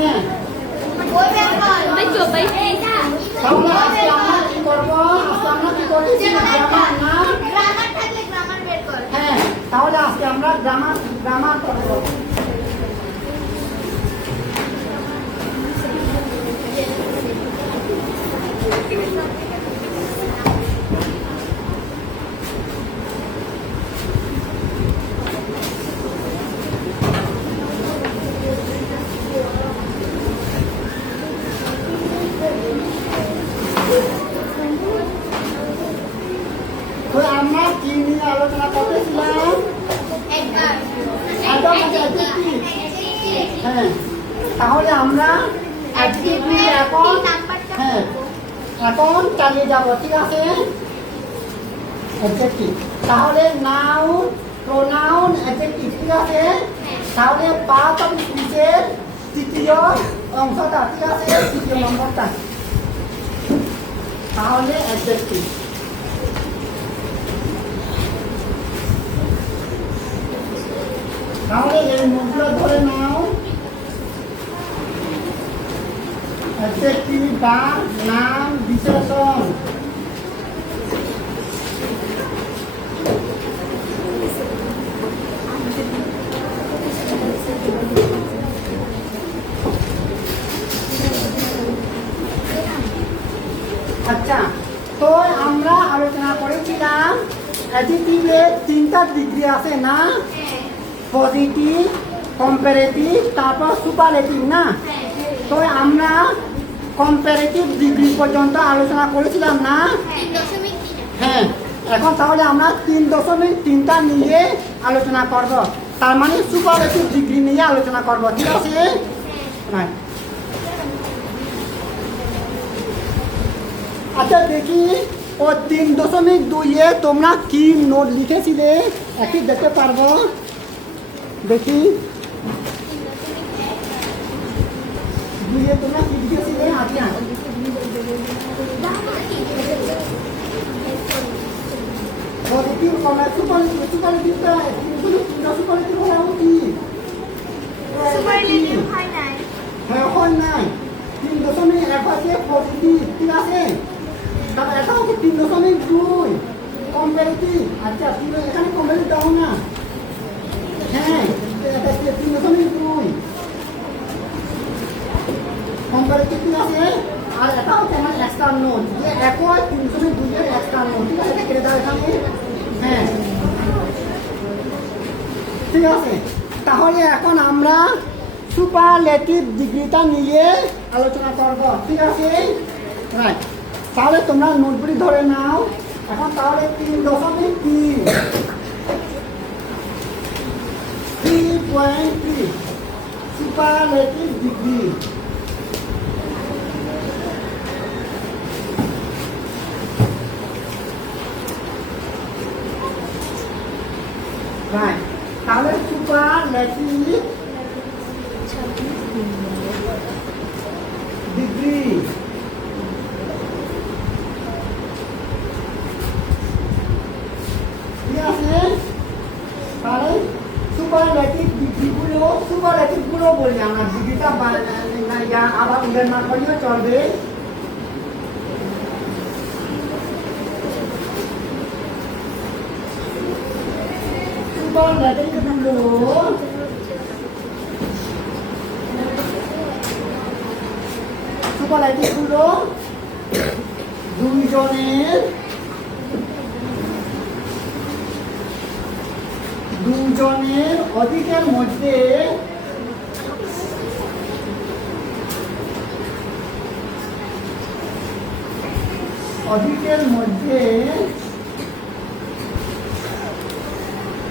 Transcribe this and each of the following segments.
হ্যাঁ তাহলে আজকে আমরা কি করবো? আজকে আমরা কি করতেছি? গ্রামার না? হ্যাঁ, তাহলে আজকে আমরা গ্রামার করবো। তো আমরা কি নিয়ে আলোচনা করতেছিলাম? হ্যাঁ, তাহলে আমরা এখন চালিয়ে যাব, ঠিক আছে? অ্যাডজেক্টিভ, তাহলে নাউন, প্রোনাউন, অ্যাডজেক্টিভ, ঠিক আছে? তাহলে পার্ট অফ স্পিচের তৃতীয় অংশটা, ঠিক আছে? তৃতীয় নম্বরটা তাহলে অ্যাডজেক্টিভ। তাহলে এই মুখগুলো ধরে নাও। অ্যাডজেক্টিভ বা নাম বিশেষণ। আচ্ছা, তো আমরা আলোচনা করেছিলাম অ্যাডজেক্টিভের 3টা ডিগ্রি আছে না? পজিটিভ, কম্পারেটিভ, তারপর সুপারলেটিভ না? তো আমরা কম্পারেটিভ ডিগ্রি পর্যন্ত আলোচনা করেছিলাম না? হ্যাঁ, এখন তাহলে আমরা 3.3টা নিয়ে আলোচনা করব, তার মানে সুপারলেটিভ ডিগ্রি নিয়ে আলোচনা করব, ঠিক আছে? আচ্ছা, দেখি ও 3.2-এ তোমরা কি নোট লিখেছিলে একটি দেখতে পারবো? দেখি তোমরা কি লিখেছিলে? আচ্ছা, পজিটিভ সুপারলেটিভটা সুপারলেটিভ হওয়া উচিত। হ্যাঁ, হয় নাই। 3.1 পজিটিভ, ঠিক আছে? তারপর এটা হচ্ছে 3.2 কম্পারেটিভ। আচ্ছা, এখানে কম্পারেটিভ দাও না। হ্যাঁ, 3.2 কম্পারেটিভ, ঠিক আছে? আর এটা হচ্ছে আমার এক্সটার্নাল, যে একই 3.2-এর এক্সটার্নাল, ঠিক আছে? এটা কেটে দাও এখানে। হ্যাঁ, ঠিক আছে। তাহলে এখন আমরা সুপারলেটিভ ডিগ্রিটা নিয়ে আলোচনা করব, ঠিক আছে? রাইট, তাহলে তোমরা নোটগুলি ধরে নাও। এখন তাহলে 3.3 3.3 সুপারলেটিভ ডিগ্রি। রাইট, তাহলে সুপারলেটিভ ডিগ্রি ঠিক আছে? তাহলে সুপারলেটিভ ডিগ্রিগুলো বলি আমরা, ডিগ্রিটা আবার উল্লেখ না করলেও চলবে। সুপারলেটিভগুলো দুজনের অধিকের মধ্যে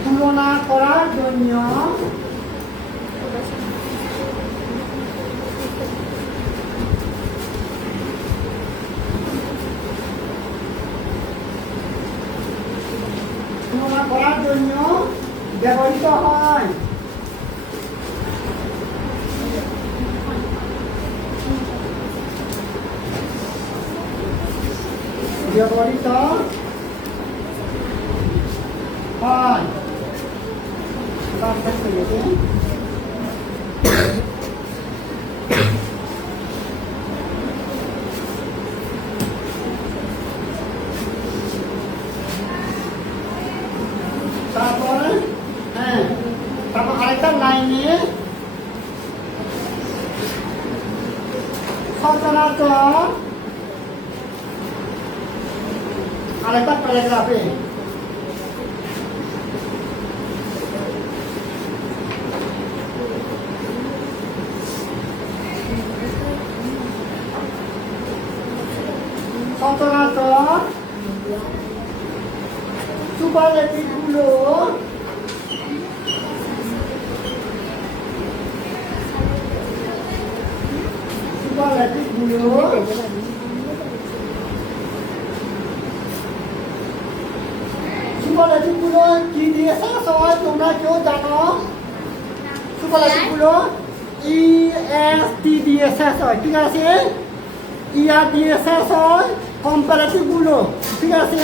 তুলনা করার জন্য ব্যবহৃত হয়। ব্যবহৃত হয়। আরেকটা লাইনে সচরাচর আরেকটা প্যারাগ্রাফে সচরাচর সুপারলেটিভগুলো সুপারলেটিভগুলো কি দিয়ে শেষ হয় তোমরা কেউ জানো? সুপারলেটিভগুলো EST দিয়ে শেষ হয়, ঠিক আছে? ER দিয়ে শেষ হয় কম্পারেটিভগুলো, ঠিক আছে?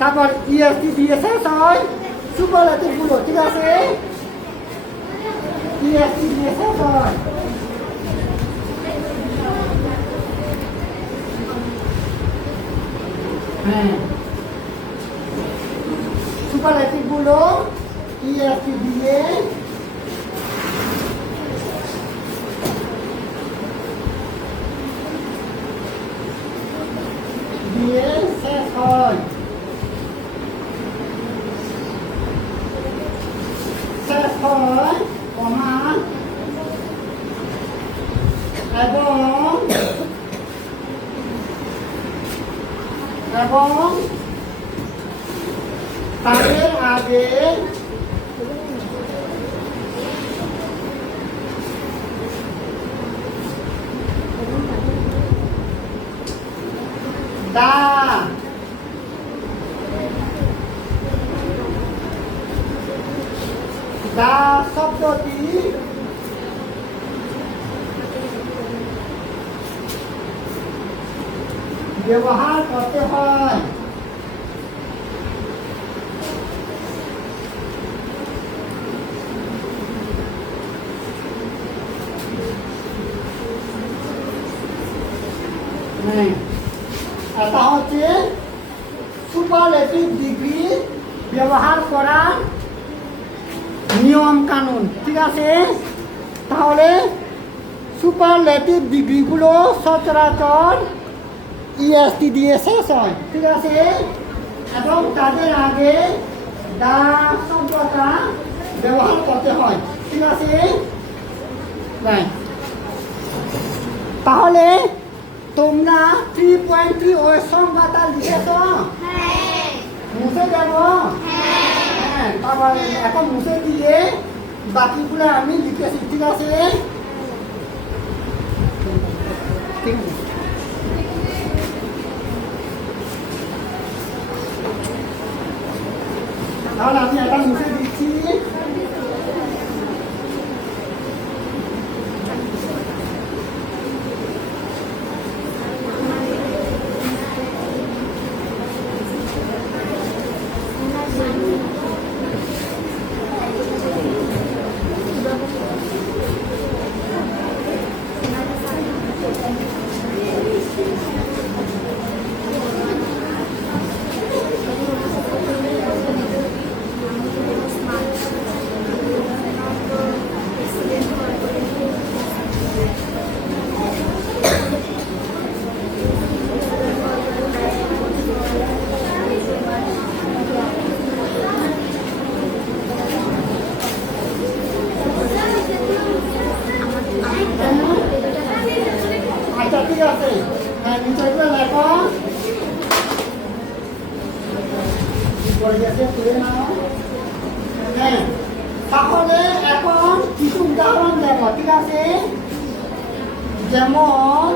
তারপর EST দিয়ে শেষ হয় সুপারলেটিভগুলো, ঠিক আছে? EST দিয়ে শেষ হয়। হ্যাঁ, সুপারলেটিভগুলো EST দিয়ে শেষ হয়। শেষ হয় কমা এবং তাদের আগে দা শব্দটি ব্যবহার করতে হয়। এটা হচ্ছে সুপারলেটিভ ডিগ্রি ব্যবহার করার নিয়ম কানুন, ঠিক আছে? তাহলে সুপারলেটিভ ডিগ্রিগুলো সচরাচর EST দিয়ে শেষ হয়, ঠিক আছে? এবং তাদের আগে দা শব্দটা ব্যবহার করতে হয়, ঠিক আছে? তাহলে তোমরা 3.3 ওই সংজ্ঞাটা লিখেছ? মুছে দেব? হ্যাঁ, তারপরে এখন মুছে দিয়ে বাকিগুলো আমি লিখেছি, ঠিক আছে? ঠিক আছে, তাহলে আমি এটা মুছে দিচ্ছি। ঠিক আছে, হ্যাঁ, নিচে লেখো হ্যাঁ। তাহলে এখন কিছু উদাহরণ দেব, ঠিক আছে? যেমন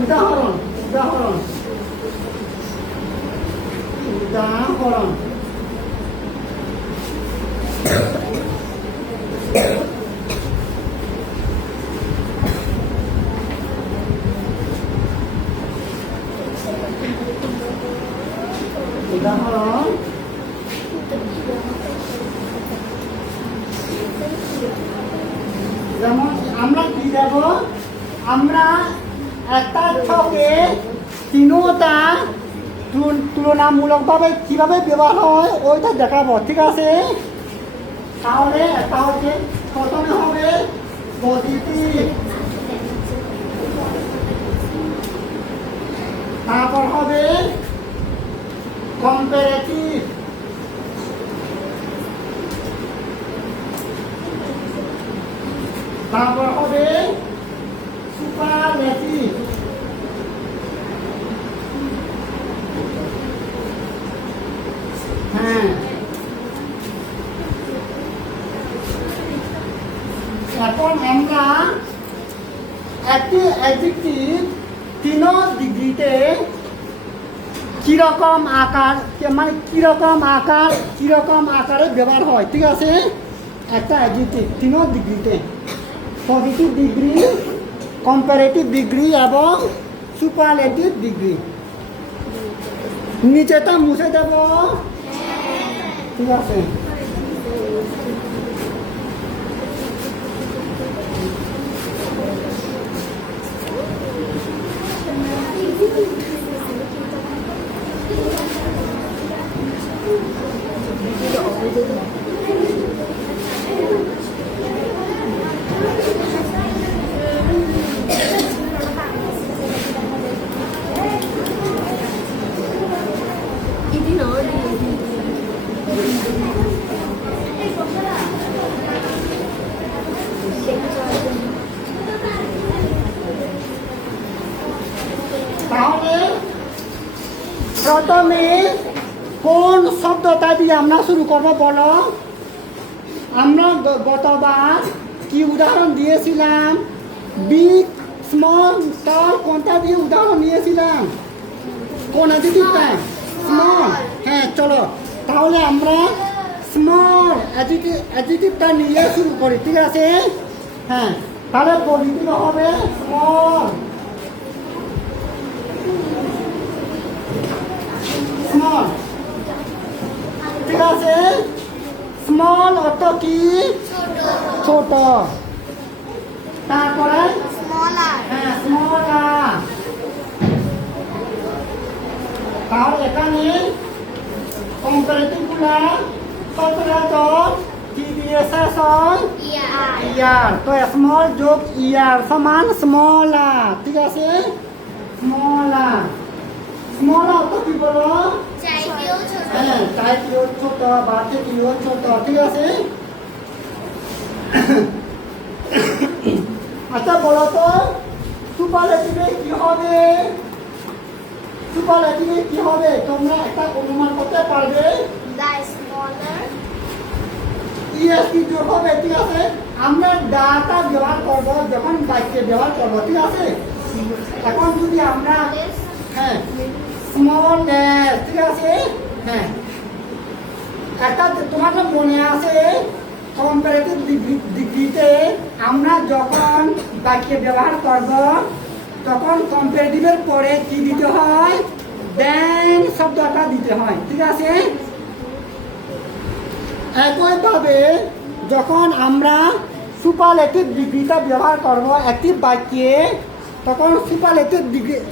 উদাহরণ উদাহরণ উদাহরণ উদাহরণ যেমন আমরা কি দেব, আমরা একটা ছকে তিনটা তুলনামূলকভাবে কি কিভাবে ব্যবহার হয় ওইটা দেখাবো, ঠিক আছে? তাহলে একটা হচ্ছে প্রথমে হবে পজিটিভ, তারপর হবে কম্পারেটিভ, তারপর হবে সুপারলেটিভ, হ্যাঁ। এখন আমরা একটি অ্যাডজেক্টিভ তিন ডিগ্রিতে কিরকম আকার, মানে কিরকম আকারে ব্যবহার হয়, ঠিক আছে? একটা অ্যাডজেক্টিভ তিন ডিগ্রিতে, পজিটিভ ডিগ্রি, কম্পারেটিভ ডিগ্রি এবং সুপারলেটিভ ডিগ্রি। নিচেটা মুছে দেব, ঠিক আছে? তাহলে প্রথমে কোন শব্দটা দিয়ে আমরা শুরু করবো বলো? আমরা গতবার কি উদাহরণ দিয়েছিলাম? বিগ, স্মল, টল, কোনটা দিয়ে উদাহরণ নিয়েছিলাম? কোন অ্যাডজেক্টিভটা? স্মল। হ্যাঁ, চলো তাহলে আমরা স্মল অ্যাডজেক্টিভটা নিয়ে শুরু করি, ঠিক আছে? হ্যাঁ, তাহলে পজিটিভ হবে স্মল, স্মল, ঠিক আছে? স্মল অর্থ কি? ছোট। তারপরে হ্যাঁ, স্মলার। তাহলে এখানে কম্পারেটিভ গুলা সচরাচর কি দিয়ে শেষ হয়? ইয়ার। তো স্মল যোগ ইয়ার সমান স্মলার, ঠিক আছে? স্মলার। স্মলার তো কি বলো? হ্যাঁ, চাইতেও ছোট বা থেকেও ছোট, ঠিক আছে? আচ্ছা বলো তো সুপারলেটিভে কি হবে? সুপারলেটিভে কি হবে তোমরা একটা অনুমান করতে পারবে? ইএসটি যোগ হবে, ঠিক আছে? আমরা ডাটা ব্যবহার করবো যখন বাক্যে ব্যবহার করবো, ঠিক আছে? এখন যদি আমরা হ্যাঁ স্মল ড্যাশ, ঠিক আছে? হ্যাঁ, একটা তোমার মনে আছে কম্পারেটিভ ডিগ্রিতে আমরা যখন বাক্যে ব্যবহার করব তখন কম্পারেটিভের পরে কি দিতে হয়? দেন শব্দটা দিতে হয়, ঠিক আছে? একইভাবে যখন আমরা সুপারলেটিভ ডিগ্রিটা ব্যবহার করব একটি বাক্যে, তখন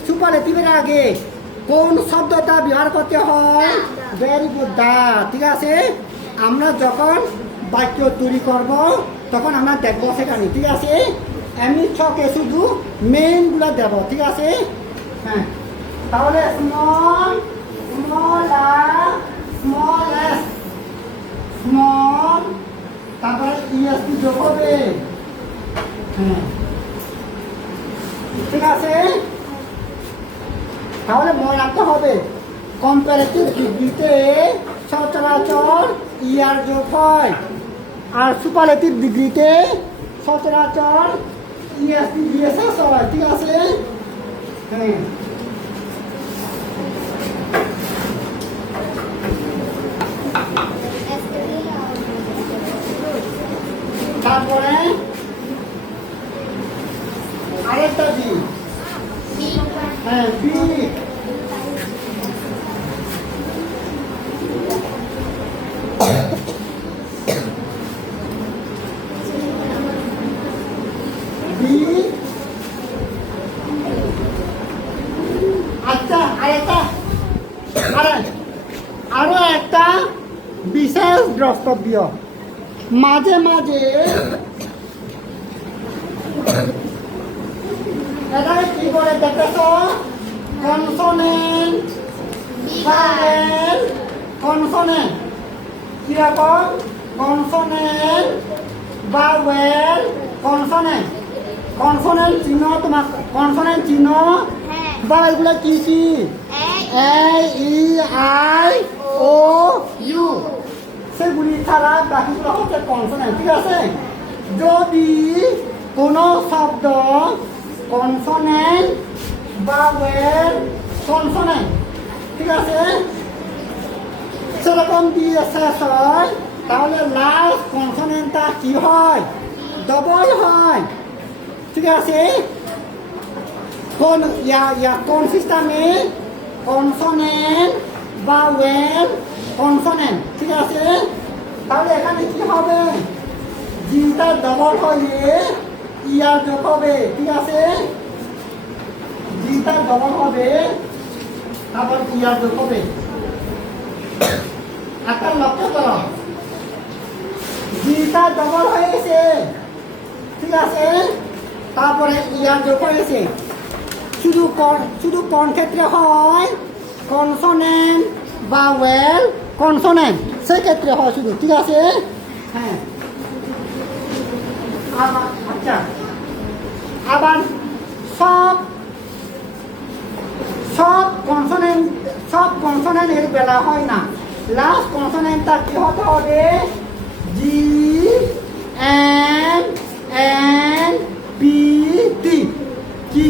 সুপারলেটিভের আগে কোন শব্দটা ব্যবহার করতে হয়? ভেরি গুড, দা, ঠিক আছে? আমরা যখন বাক্য তৈরি করব তখন আমরা দেখবো সেখানে, ঠিক আছে? এমনি ছকে শুধু মেইনগুলো দেব, ঠিক আছে? হ্যাঁ, তাহলে স্মল, স্মলার, স্মলেস্ট, স্মল, তারপরে ইএসটি যোগ হবে, হ্যাঁ, ঠিক আছে? তাহলে মনে রাখতে হবে কম্পারেটিভ ডিগ্রিতে সচরাচর ইয়ার যোগ হয়, আর সুপারলেটিভ ডিগ্রিতে সচরাচর ইএসটি দিয়ে শেষ হয়, ঠিক আছে? হ্যাঁ, তারপরে আরেকটা বি, হ্যাঁ, বি, আচ্ছা আরেকটা আরো বিশেষ দ্রষ্টব্য মাঝে মাঝে এটাকে কি করে দেখেছ কনসোনেন্ট ভাওয়েল কনসোনেন্ট কিরকম কনসোনেন্ট ভাওয়েল কনসোনেন্ট কনসোনেন্ট চিহ্ন তোমার কনসোনেন্ট চিহ্ন বা এগুলো কি কি এ ই আই ও ইউ সেগুলি ছাড়া বাকিগুলো হচ্ছে কনসোনেন্ট ঠিক আছে যদি কোনো শব্দ কনসোনেন্ট ভাওয়েল কনসোনেন্ট ঠিক আছে সেরকম দিয়ে শেষ হয় তাহলে লাস্ট কনসোনেন্টটা কি হয় ডবল হয় ঠিক আছে কোন সিস্টেমে কনসোনেন্ট ভাওয়েল কনসোনেন্ট ঠিক আছে তাহলে এখানে কি হবে জিটা ডবল হয়ে ইয়ার যোগ হবে ঠিক আছে জিটা ডবল হবে তারপর ইয়ার যোগ হবে একটা লক্ষ্য করো জিটা ডবল হয়েছে ঠিক আছে তারপরে ইয়ার যোগ হয়েছে শুধু কোন ক্ষেত্রে হয় কনসোনেন্ট ভাওয়েল কনসোনেন্ট সেই ক্ষেত্রে হয় শুধু ঠিক আছে হ্যাঁ আচ্ছা আবার সব কনসোনেন্ট এর বেলা হয় না লাস্ট কনসোনেন্টটা কি হতে হবে জি এন পি টি কি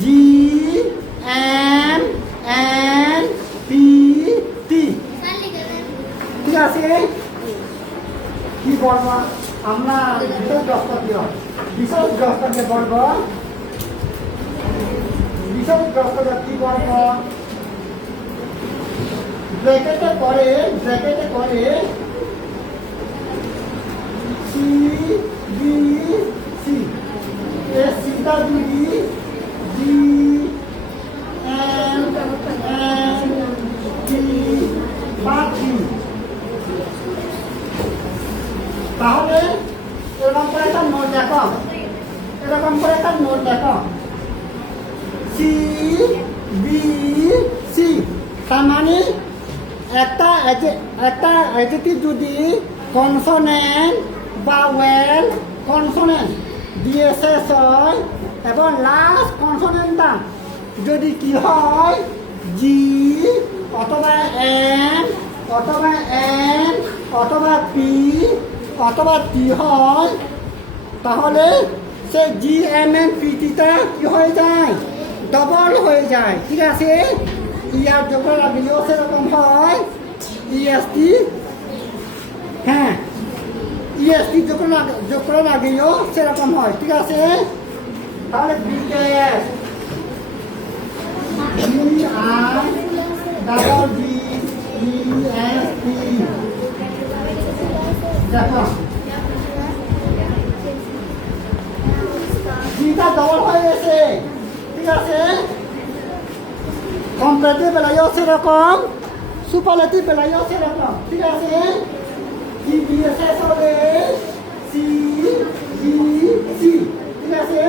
জি এন পি টি ঠিক আছে কি বলবো আমরা বিশেষ দ্রষ্টব্য বলবো বিশেষ দ্রষ্টব্য কি বলবো ব্র্যাকেটে করে সি বি সি এ সিটা যদি জি এন টি বা টি তাহলে এরকম করে একটা নোট দেখো সি বি সি তার মানে একটা অ্যাডজেক্টিভ যদি কনসোনেন্ট ভাওয়েল কনসোনেন্ট দিয়ে শেষ হয় এবং লাস্ট কনসোনেন্টটা যদি কি হয় জি অথবা এন অথবা পি অথবা টি হয় তাহলে সে জি এম এন পিটিটা কি হয়ে যায় ডবল হয়ে যায় ঠিক আছে ইয়ার যোগ লাগলেও সেরকম হয় ইএসটি হ্যাঁ ইএসটি যোগ করে লাগলেও সেরকম হয় ঠিক আছে তাহলে বিকেএস DIGEST দেখো জিটা ডবল হয়ে গেছে ঠিক আছে কমপ্লেটিভ বেলায়ও সেরকম সুপারলেটিভ বেলায়ও সেরকম ঠিক আছে কি দিয়ে শেষ হবে সি বি সি ঠিক আছে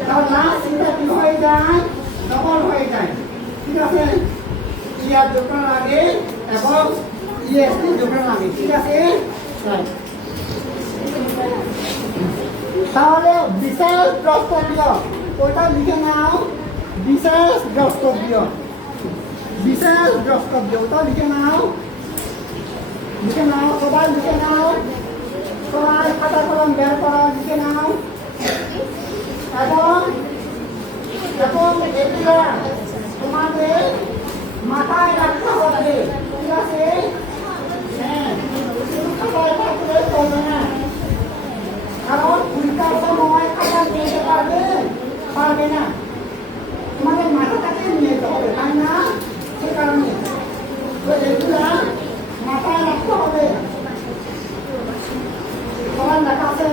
তাহলে লাস্ট সিটা কি হয়ে যায় ডবল হয়ে যায় ঠিক আছে ইয়ার যোগের আগে এবং ইএসটি যোগের আগে ঠিক আছে তাহলে বিশেষ দ্রষ্টব্য ওইটা লিখে নাও বিশেষ দ্রষ্টব্য ওটা লিখে নাও সবাই লিখে নাও সবাই খাতা কলম বের করা লিখে নাও এবং এগুলা তোমাদের মাথায় রাখতে হবে ঠিক আছে হ্যাঁ খাতায় থাকলে চলবে না কারণ পরীক্ষার সময় খাতা নিতে পারবে না তোমাদের মাথাটাকে নিয়ে যেতে হবে তাই না সে কারণে তো এগুলা মাথায় রাখতে হবে সবার লেখা আছে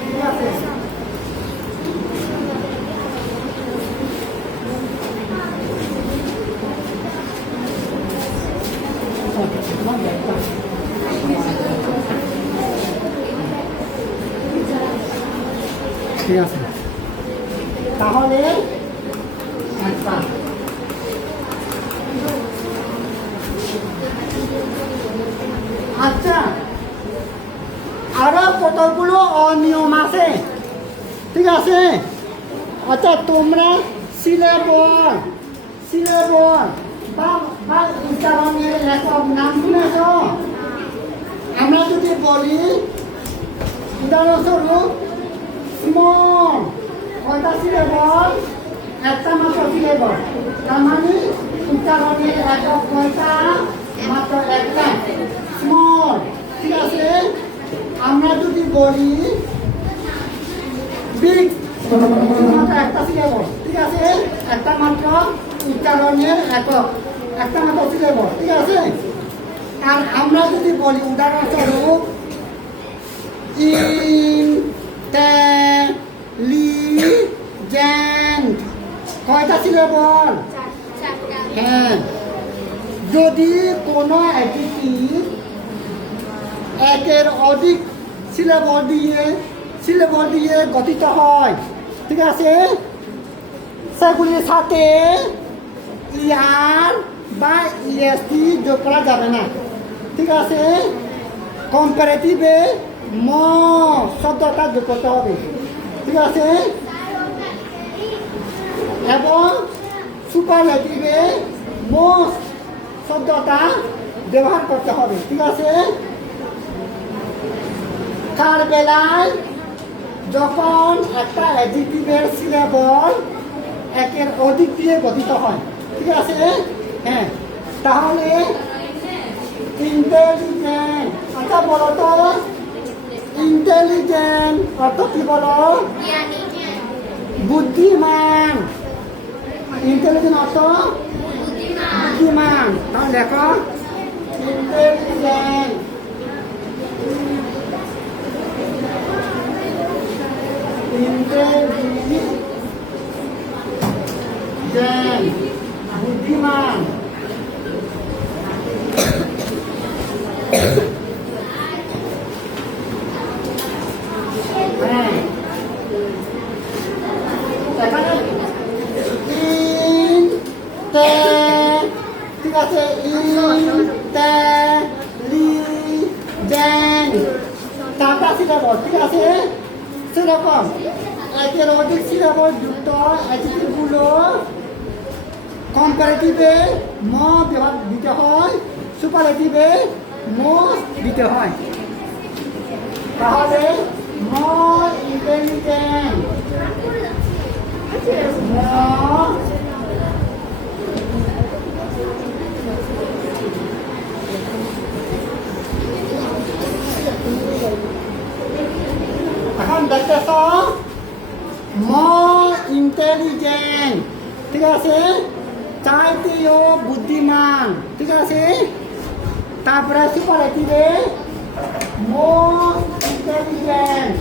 ঠিক আছে ঠিক আছে, তাহলে একটা আচ্ছা, আরো কতগুলো অনিয়ম আছে, ঠিক আছে। আচ্ছা, তোমরা সিলেবল বা উচ্চারণের লেখক নাম শুনেছ? আমরা যদি বলি উদাহরণস্বরূপ স্মল, কয়টা সিলেবল? একটা মাত্র সিলেবল, তার মানে উচ্চারণের লেখক কয়টা? মাত্র একটা, স্মল, ঠিক আছে। আমরা যদি বলি বিগ, একটা সিলেবল, ঠিক আছে, একটা মাত্র উচ্চারণের একক, একটা মাত্র সিলেবল, ঠিক আছে। আর আমরা যদি বলি উদাহরণস্বরূপ ইন্টেলিজেন্ট, কয়টা সিলেবল? হ্যাঁ। যদি কোনো অ্যাডজেক্টিভ একের অধিক সিলেবল দিয়ে গঠিত হয়, ঠিক আছে, সেগুলির সাথে ইয়ার বা ইএসটি যোগ করা যাবে না, ঠিক আছে। কম্পারেটিভে ম শব্দটা যোগ করতে হবে, ঠিক আছে। এবং সুপারলেটিভে মোস্ট শব্দটা ব্যবহার করতে হবে, ঠিক আছে। কার বেলায় যখন একটা অ্যাডজেক্টিভের সিলেবল একের অধিক দিয়ে গঠিত হয়, ঠিক আছে, হ্যাঁ, তাহলে ইন্টেলিজেন্ট। আচ্ছা বলো তো, ইন্টেলিজেন্ট অর্থ কি বলো? বুদ্ধিমান। ইন্টেলিজেন্ট অর্থ বুদ্ধিমান। তাহলে লেখো ইন্টেলিজেন্ট। ইন্টেলিজেন্ট, বুদ্ধিমান। ঠিক আছে, ইন্টেলিজেন্ট চারটা সিলেবল, ঠিক আছে। সেরকম একের অধিক সিলেবল যুক্ত অ্যাডজেক্টিভগুলো কম্পারেটিভে ম ব্যবহার দিতে হয়, সুপারলেটিভে মোস্ট দিতে হয়। তাহলে মোর ইন্টেলিজেন্ট, এখন দেখতেছ মোর ইন্টেলিজেন্ট, ঠিক আছে, চাইতেও বুদ্ধিমান, ঠিক আছে। তারপরে সুপারলেটিভে মোর ইন্টেলিজেন্ট,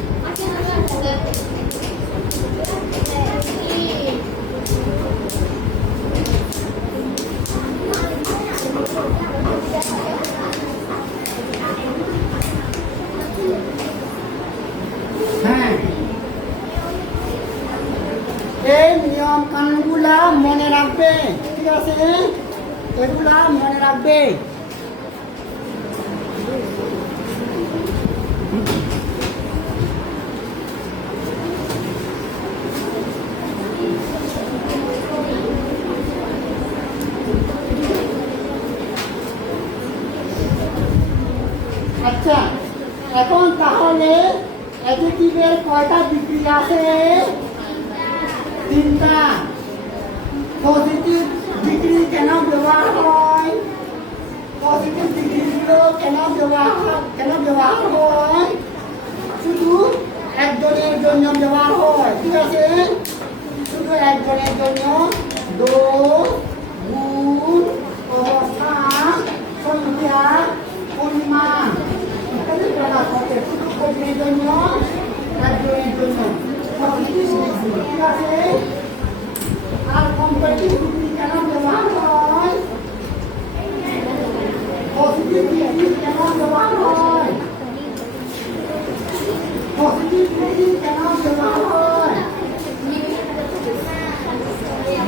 হ্যাঁ। এই নিয়ম কানুনগুলা মনে রাখবে, ঠিক আছে, এগুলা মনে রাখবে। আচ্ছা, এখন তাহলে অ্যাডজেক্টিভের কয়টা ডিগ্রি আছে? তিনটা। পজিটিভ ডিগ্রি কেন ব্যবহার হয়? পজিটিভ ডিগ্রিগুলো কেন ব্যবহার হয়? শুধু একজনের জন্য ব্যবহার হয়, ঠিক আছে, শুধু একজনের জন্য। দোষ, গুণ, অবস্থা, সংখ্যা, পরিমাণ ইত্যাদি ব্যবহার করে, শুধু একজনের জন্য, একজনের জন্য পজিটিভ ডিগ্রি, ঠিক আছে। আর কম্পারেটিভ ডিগ্রি কেন ব্যবহার হয়? পজিটিভ ডিগ্রি কেন ব্যবহার হয় পজিটিভ ডিগ্রি কেন ব্যবহার হয়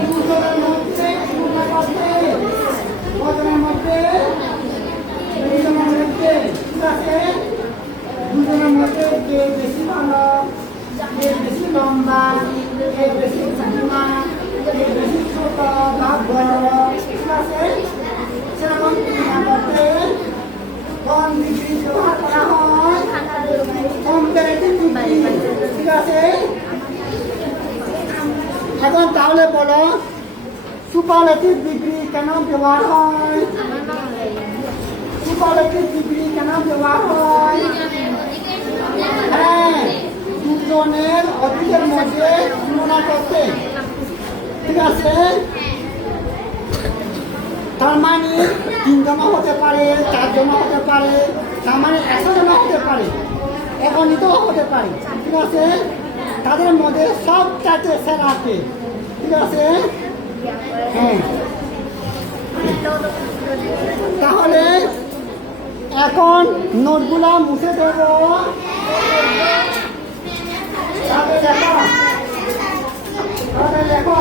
দুজনের মধ্যে কজনের মধ্যে দুজনের মধ্যে ঠিক আছে দুজনের মধ্যে কে বেশি ভালো কে বেশি লম্বা কে বেশি বুদ্ধিমান কে বেশি ছোট বা বড় ঠিক আছে সেরকম তুলনা করতে কোন ডিগ্রি ব্যবহার করা হয় কম্পারেটিভ ডিগ্রি ঠিক আছে এখন তাহলে বলো সুপারলেটিভ ডিগ্রি কেন ব্যবহার হয় সুপারলেটিভ ডিগ্রি কেন ব্যবহার হয় হ্যাঁ দুজনের অধিকের মধ্যে তুলনা করতে ঠিক আছে তার মানে 3 জন হতে পারে 4 জন হতে পারে তার মানে 100 জন হতে পারে এখনই তো হতে পারে ঠিক আছে তাদের মধ্যে সব চাইতে সেরা কে ঠিক আছে হ্যাঁ তাহলে এখন নোটগুলা মুছে দেব তাহলে লেখো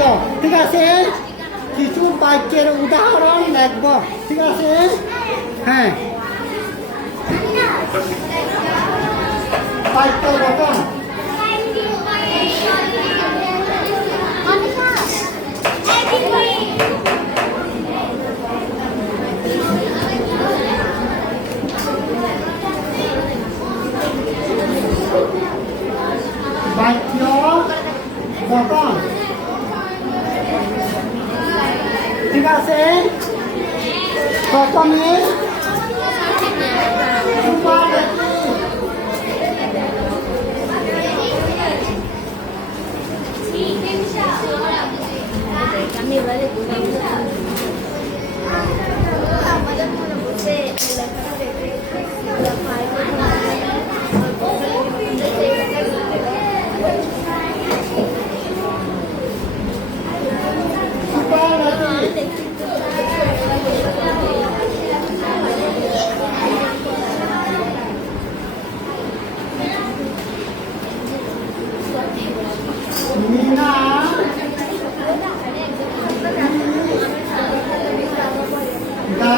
বাক্য ঠিক আছে কিছু বাক্যের উদাহরণ লিখব ঠিক আছে হ্যাঁ বাক্য গঠন বাক্য গঠন ঠিক আছে প্রথমে মিনা দা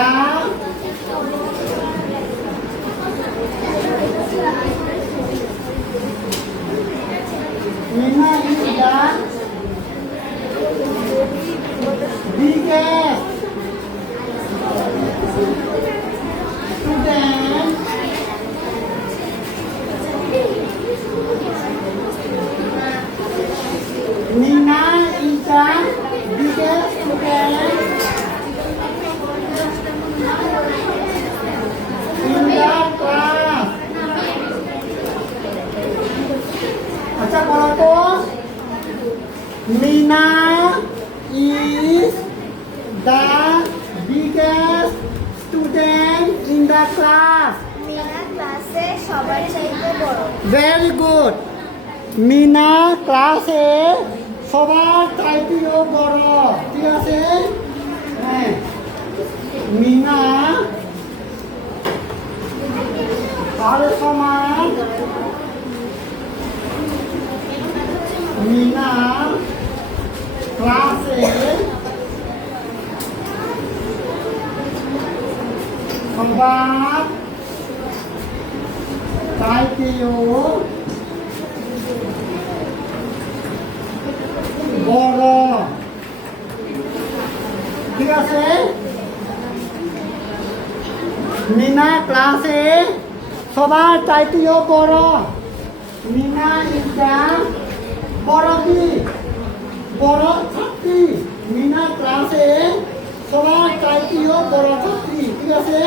Mina is the biggest student Nina is the biggest student in the class. अच्छा बोलो तो Nina is the biggest student in the class. Mina ক্লাসে সবার চাইতে বড়। Very good. মিনা ক্লাসে সবার চাইতেও বড় ঠিক আছে হ্যাঁ মিনা আর সমান মিনা ক্লাসে সবার চাইতেও বড় ঠিক আছে মিনা ক্লাসে সবার চাইতেও বড় মিনা ইজা বড় কি বড় ছাত্রী মিনা ক্লাসে সবার চাইতেও বড় ছাত্রী ঠিক আছে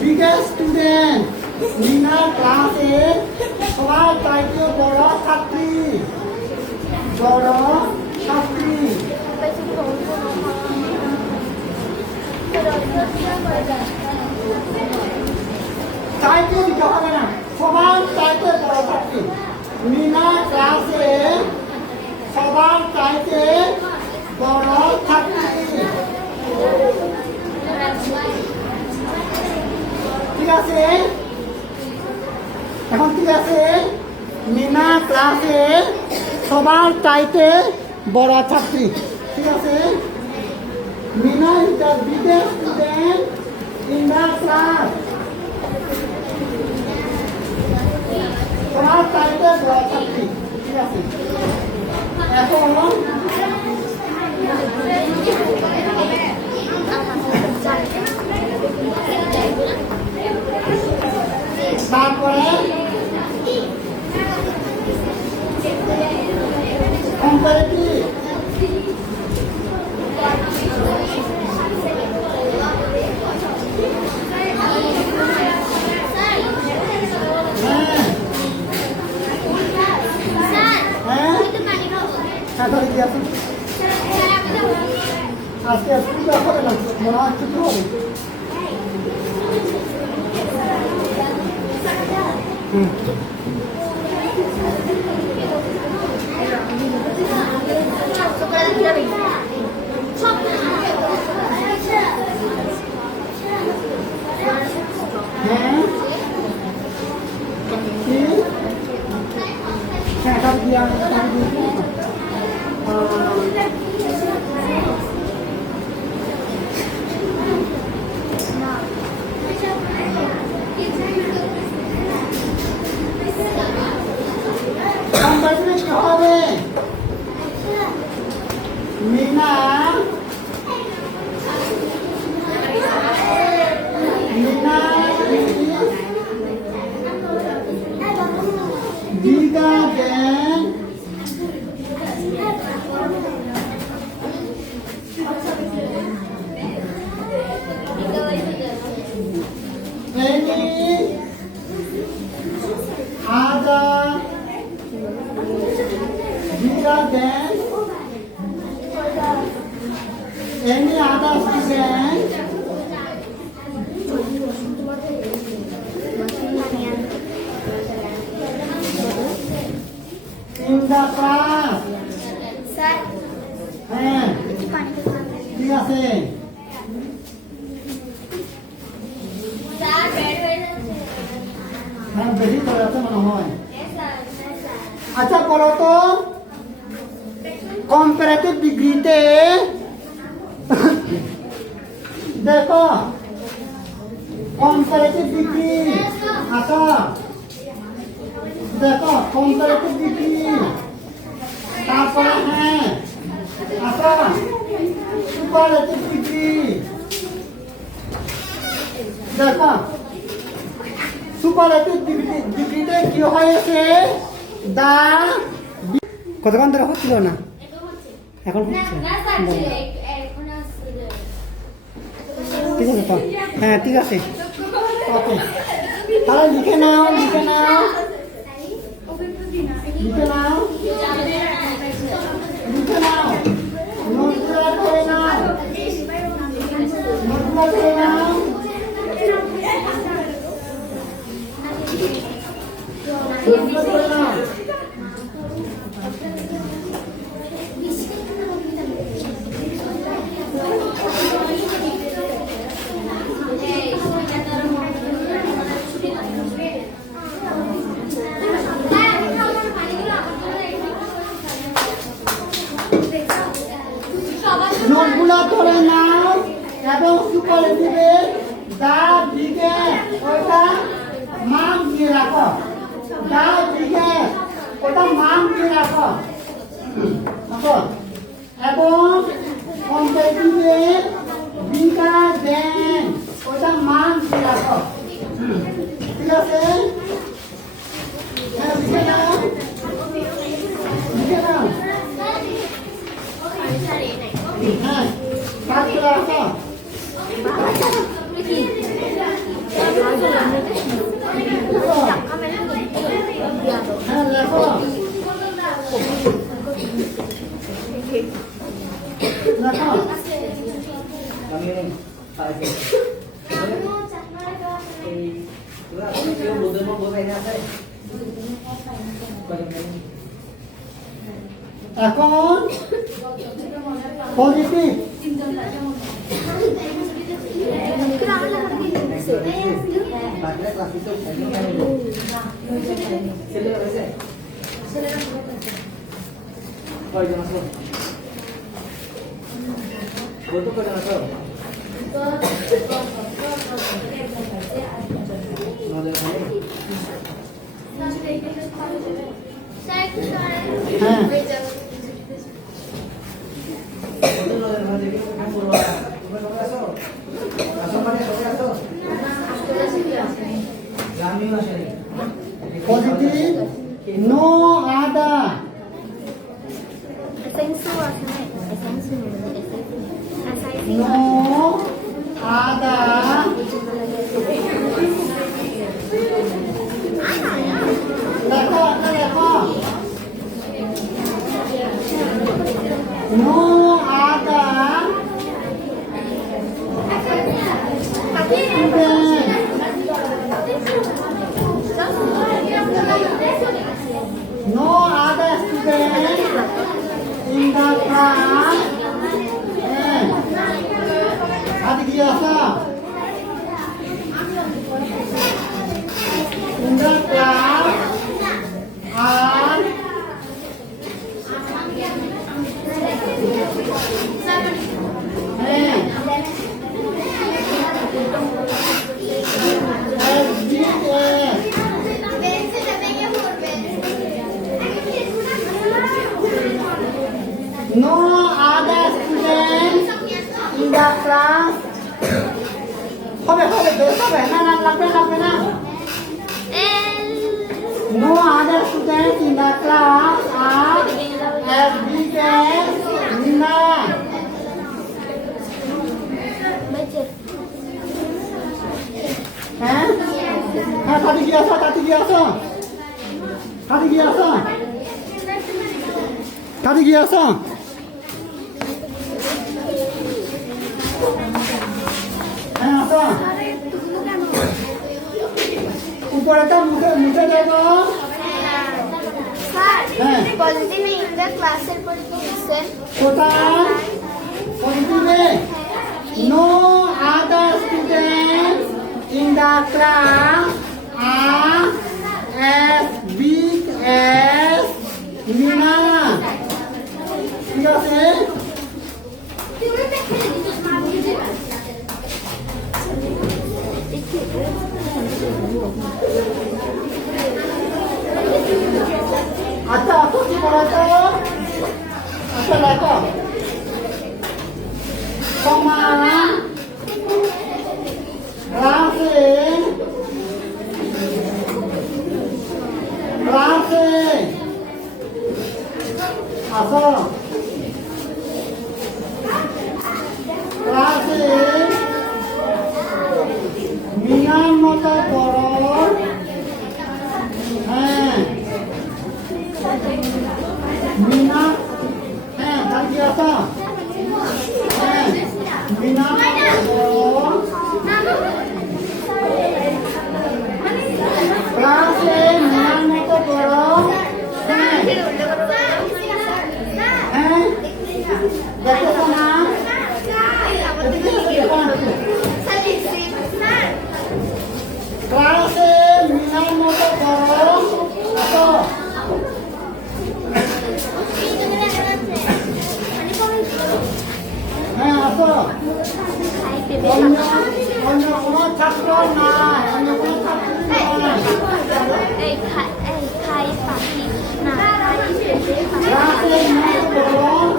বিগেস্ট স্টুডেন্ট মিনা ক্লাসে সবার চাইতেও বড় ছাত্রী বড় ছাত্রী চাইতে দিতে হবে না সবার চাইতে বড় ছাত্রী মিনা ক্লাসে সবার চাইতে বড় ছাত্রী ঠিক আছে এখন ঠিক আছে মিনা ক্লাসে সবার চাইতে বড় ছাত্রী ঠিক আছে Meena is the biggest student in the class সবার চাইতে বড় ছাত্রী ঠিক আছে এখন তারপরে comparative আজকে স্কুল হবে না মনে হয় ছুটি হবে হ্যাঁ কম্পারেটিভে কি হবে? Meena Meena bigger than any other bigger than any other student in the class. Sir হ্যাঁ একটু পানি ঠিক আছে স্যার বেড হয়ে যাচ্ছে হ্যাঁ বেশি করে যাচ্ছে মনে হয় স্যার আচ্ছা বলো তো কম্পারেটিভ ডিগ্রিতে দেখো কম্পারেটিভ ডিগ্রি আচ্ছা দেখো কম্পারেটিভ ডিগ্রি তারপরে হ্যাঁ আচ্ছা সুপারলেটিভ ডিগ্রি দেখো সুপারলেটিভ ডিগ্রিতে কি হয়েছে দা কতক্ষণ ধরে হচ্ছিল না এখন হচ্ছে বলো। ঠিক আছে তো হ্যাঁ ঠিক আছে ওকে তাহলে লিখে নাও লিখে নাও লিখে নাও লিখে নাও নোটগুলো করে নাও নোটগুলো করে নাও নোটগুলো করে নাও নোটগুলো করে নাও এবং সুপারলেটিভে দা দিকে ওটা মান দিয়ে রাখো দা দিকে ওটা মান দিয়ে রাখো এবং কম্পারেটিভে বিকা দেন ওটা মান দিয়ে রাখো ঠিক আছে হ্যাঁ লিখে নাও লিখে নাও হ্যাঁ কাজ করে রাখো হ্যাঁ লেখো লেখো এখন পজিটিভ হ্যাঁ positive no other no other লেখো লেখো no other No other student in the class. Ada biasa. In the class are No other students in the class. হবে বেশ হবে না লাগবে না। No other students in the class are as big as Nina. হ্যাঁ তাতে গিয়ে আসো তাতে গিয়ে আসো হ্যাঁ আসো উপরেটা মুছে দেবো স্যার পজিটিভ ইন দ্য ক্লাসের পর কি লিখছেন কোথায় পজিটিভে no other students in the class আর as big as Nina. ঠিক আছে আচ্ছা কি বলতো আচ্ছা দেখো সমান ক্লাসে আসো ক্লাসে মিনার মতো বড় হ্যাঁ মিনা হ্যাঁ তাকি আসো হ্যাঁ মিনার মতো বড় ক্লাসে মিনার মতো বড় হ্যাঁ হ্যাঁ দেখো না ক্লাসে মিনার মতো বড় আসো হ্যাঁ আসো অন্য কোনো ছাত্র নাই অন্য কোনো ছাত্র নাই ক্লাসে মিনার বড়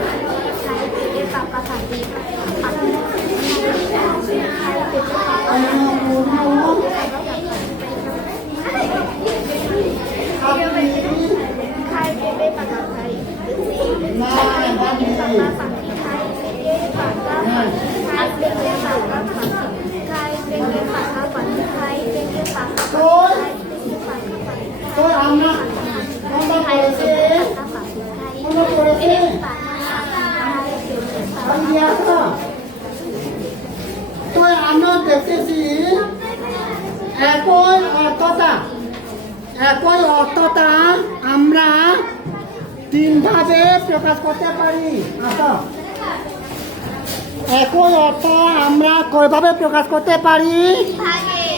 তো আমরা পড়েছে তো আমরা দেখতেছি একই অর্থটা আমরা তিনভাবে প্রকাশ করতে পারি আচ্ছা একই অর্থ আমরা কয়ভাবে প্রকাশ করতে পারি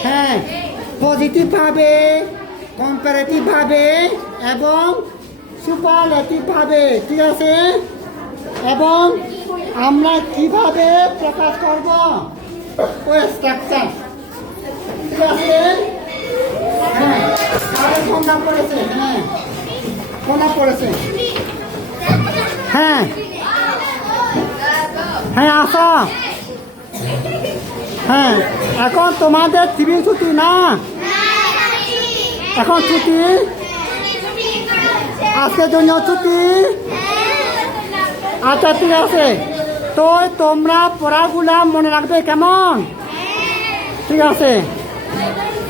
হ্যাঁ পজিটিভ ভাবে কম্পারেটিভ ভাবে এবং সুপারলেটিভ ভাবে ঠিক আছে এবং আমরা কিভাবে প্রকাশ করব ওই স্ট্রাকচার ঠিক আছে হ্যাঁ আর কোনটা পড়েছে হ্যাঁ হ্যাঁ আসো হ্যাঁ এখন তোমাদের টিভি ছুটি না এখন ছুটি আজকের জন্য ছুটি আচ্ছা ঠিক আছে তো তোমরা পড়াগুলা মনে রাখবে কেমন ঠিক আছে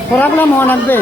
পড়াগুলা মনে রাখবে